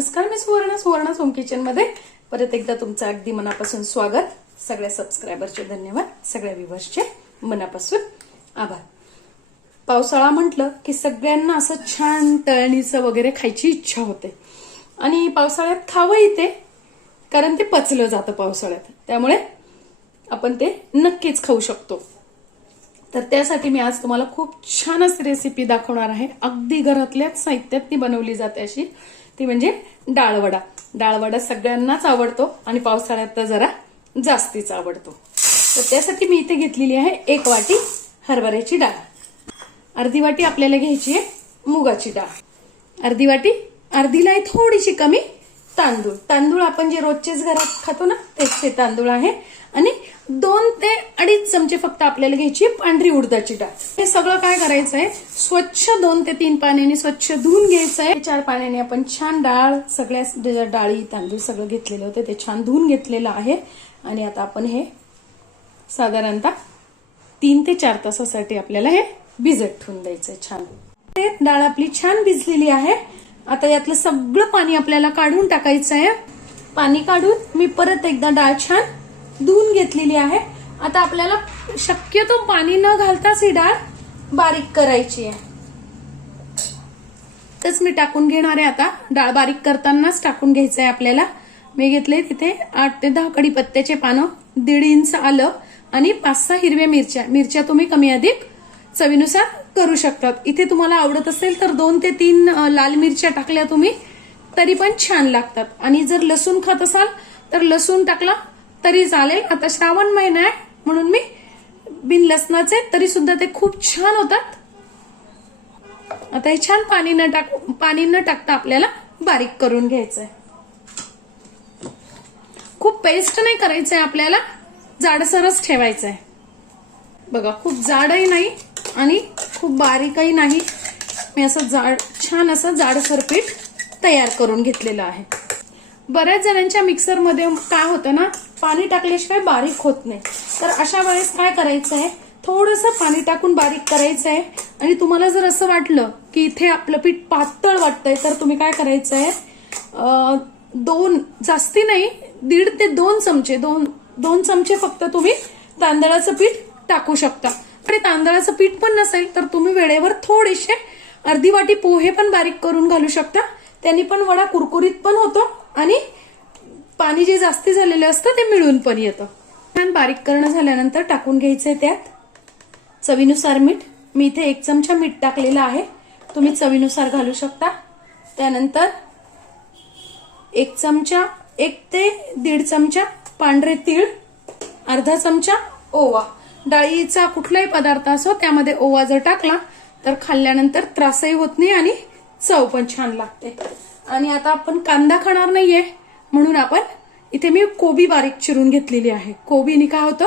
नमस्कार, मी Suvarna home kitchen मध्ये परत एकदा तुमचं अगदी मनापासून स्वागत. सगळ्या सबस्क्रायबरचे धन्यवाद, सगळ्या व्ह्यूअर्सचे मनापासून आभार. पावसाळा म्हटलं की सगळ्यांना असं छान तळणीचं वगैरे खायची इच्छा होते आणि पावसाळ्यात खावं येते, कारण ते पचलं जातं पावसाळ्यात. त्यामुळे आपण ते नक्कीच खाऊ शकतो. तर त्यासाठी मी आज तुम्हाला खूप छान अशी रेसिपी दाखवणार आहे. अगदी घरातल्याच साहित्यात ती बनवली जाते अशी, ती म्हणजे डाळवडा. डाळवडा सगळ्यांनाच आवडतो आणि पावसाळ्यात तर जरा जास्तीच आवडतो. तर त्यासाठी मी इथे घेतलेली आहे 1 वाटी हरभऱ्याची डाळ, अर्धी वाटी आपल्याला घ्यायची आहे मुगाची डाळ, अर्धी वाटी, अर्धीला थोडीशी कमी तांदूळ. तांदूळ आपण जे रोजचेच घरात खातो ना तेच ते तांदूळ आहे. आणि 2 ते 2.5 चमचे फक्त आपल्याला घ्यायची पांढरी उडदाची डाळ. हे सगळं काय करायचं आहे, स्वच्छ 2 ते 3 पाण्याने स्वच्छ धुवून घ्यायचं आहे. 4 पाण्याने आपण छान डाळ, सगळ्या डाळी तांदूळ सगळं घेतलेलं होतं ते छान धुवून घेतलेलं आहे. आणि आता आपण हे साधारणतः 3 ते 4 तासासाठी आपल्याला हे भिजत ठेवून द्यायचंय. छान ते डाळ आपली छान भिजलेली आहे. आता यातलं सगळं पाणी आपल्याला काढून टाकायचं आहे. पाणी काढून मी परत एकदा डाळ छान धुवून घेतलेली आहे. आता आपल्याला शक्यतो पाणी न घालताच ही डाळ बारीक करायची आहे. तच मी टाकून घेणार आहे. आता डाळ बारीक करतानाच टाकून घ्यायचं आहे आपल्याला. मी घेतले तिथे 8 ते 10 कढीपत्त्याचे पानं, 1.5 इंच आलं आणि 5-6 हिरव्या मिरच्या. मिरच्या तुम्ही कमी अधिक चवीनुसार करू शकतात. इथे तुम्हाला आवडत असेल तर 2 ते 3 लाल मिरच्या टाकल्या तुम्ही तरी पण छान लागतात. आणि जर लसूण खात असाल तर लसूण टाकला तरी चालेल. आता श्रावण महिना आहे म्हणून मी बिन लसणाचे तरी सुद्धा ते खूप छान होतात. आता हे छान पाणी न टाकता आपल्याला बारीक करून घ्यायचंय. खूप पेस्ट नाही करायचंय आपल्याला, जाडसरच ठेवायचंय. बघा, खूप जाडही नाही आणि खूप बारीकही नाही. मी असं छान असं जाडसर पीठ तयार करून घेतलेलं आहे. बऱ्याच जणांच्या मिक्सरमध्ये काय होतं ना, पाणी टाकल्याशिवाय बारीक होत नाही. तर अशा वेळेस काय करायचं आहे, थोडंसं पाणी टाकून बारीक करायचं आहे. आणि तुम्हाला जर असं वाटलं की इथे आपलं पीठ पातळ वाटतंय तर तुम्ही काय करायचं आहे, 2 जास्ती नाही, 1.5 ते 2 चमचे, 2 चमचे फक्त तुम्ही तांदळाचं पीठ टाकू शकता. आणि तांदळाचं पीठ पण नसेल तर तुम्ही वेळेवर थोडेसे अर्धी वाटी पोहे पण बारीक करून घालू शकता. त्यांनी पण वडा कुरकुरीत पण होतो आणि पाणी जे जास्ती झालेलं असतं ते मिळून पण येतं. छान बारीक करणं झाल्यानंतर टाकून घ्यायचंय त्यात चवीनुसार मीठ. मी इथे 1 चमचा मीठ टाकलेलं आहे, तुम्ही चवीनुसार घालू शकता. त्यानंतर 1 ते 1.5 चमचा पांढरे तीळ, अर्धा चमचा ओवा. डाळीचा कुठलाही पदार्थ असो त्यामध्ये ओवा जर टाकला तर खाल्ल्यानंतर त्रासही होत नाही आणि चव पण छान लागते. आणि आता आपण कांदा खाणार नाहीये म्हणून आपण इथे मी कोबी बारीक चिरून घेतलेली आहे. कोबीने काय होतं,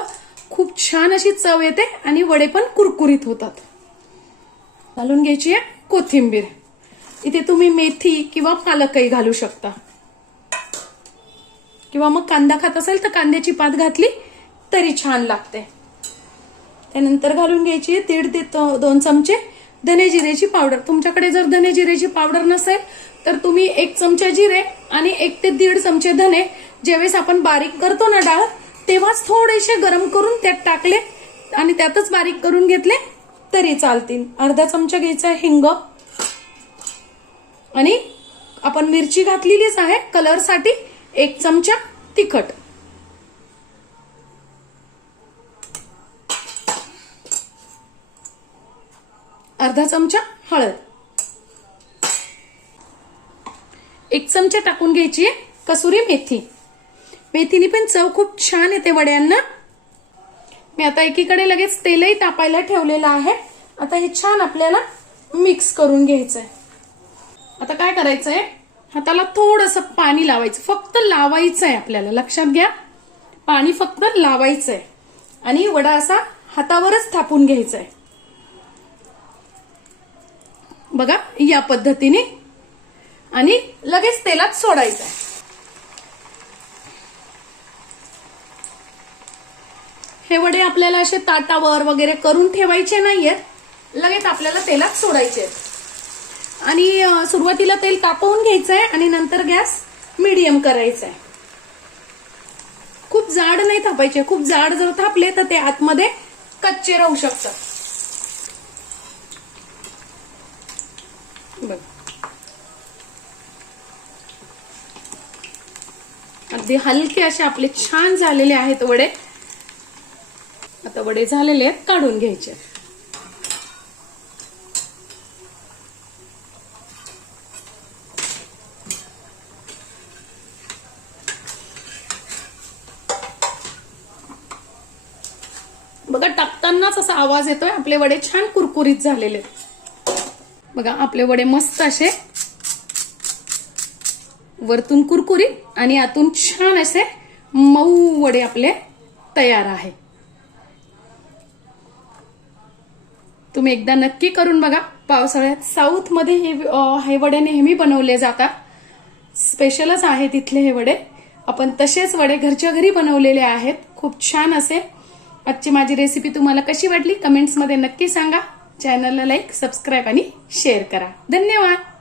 खूप छान अशी चव येते आणि वडे पण कुरकुरीत होतात. घालून घ्यायची आहे कोथिंबीर. इथे तुम्ही मेथी किंवा पालकही घालू शकता, किंवा मग कांदा खात असेल तर कांद्याची पात घातली तरी छान लागते. त्यानंतर घालून घ्यायची 1.5 ते 2 चमचे धने जिरेची पावडर. तुमच्याकडे जर धने जिरेची पावडर नसेल तर तुम्ही 1 चमचा जिरे आणि 1 ते 1.5 चमचे धने ज्यावेळेस आपण बारीक करतो ना डाळ तेव्हाच थोडेसे गरम करून त्यात टाकले आणि त्यातच बारीक करून घेतले तरी चालतील. अर्धा चमचा घ्यायचा हिंग आणि आपण मिरची घातलेलीच आहे कलरसाठी. 1 चमचा तिखट, अर्धा चमचा हळद, 1 चमचा टाकून घ्यायची कसुरी मेथी. मेथीने पण चव खूप छान येते वड्यांना. मी आता एकीकडे लगेच तेलही तापायला ठेवलेलं आहे. आता हे छान आपल्याला मिक्स करून घ्यायचंय. आता काय करायचंय, हाताला थोडंसं पाणी लावायचं, फक्त लावायचं आहे आपल्याला. लक्षात घ्या, पाणी फक्त लावायचंय आणि वडा असा हातावरच थापून घ्यायचा आहे. बघा, या पद्धतीने आणि लगेच तेलात सोडायचं आहे. हे वडे आपल्याला असे ताटावर वगैरे करून ठेवायचे नाहीयेत, लगेच आपल्याला तेलात सोडायचे आहेत. आणि सुरुवातीला तेल तापवून घ्यायचंय आणि नंतर गॅस मीडियम करायचा आहे. खूप जाड नाही थापायचे. खूप जाड जर थापले तर ते आतमध्ये कच्चे राहू शकतात. बघ, अगदी हलके असे आपले छान झालेले आहेत वडे. आता वडे झालेले आहेत, काढून घ्यायचे. बघा, टाकतानाच असा आवाज येतोय. आपले वडे छान कुरकुरीत झालेले आहेत. बघा, आपले वडे मस्त असे वरतून कुरकुरीत आणि आतून छान असे मऊ वडे आपले तयार आहे. तुम्ही एकदा नक्की करून बघा. पावसाळ्यात साऊथ मध्ये हे वडे नेहमी बनवले जातात. स्पेशलच आहे तिथले हे वडे. आपण तसेच वडे घरच्या घरी बनवलेले आहेत, खूप छान असे. आजची माझी रेसिपी तुम्हाला कशी वाटली कमेंट्समध्ये नक्की सांगा. चॅनलला लाईक, सबस्क्राईब आणि शेअर करा. धन्यवाद.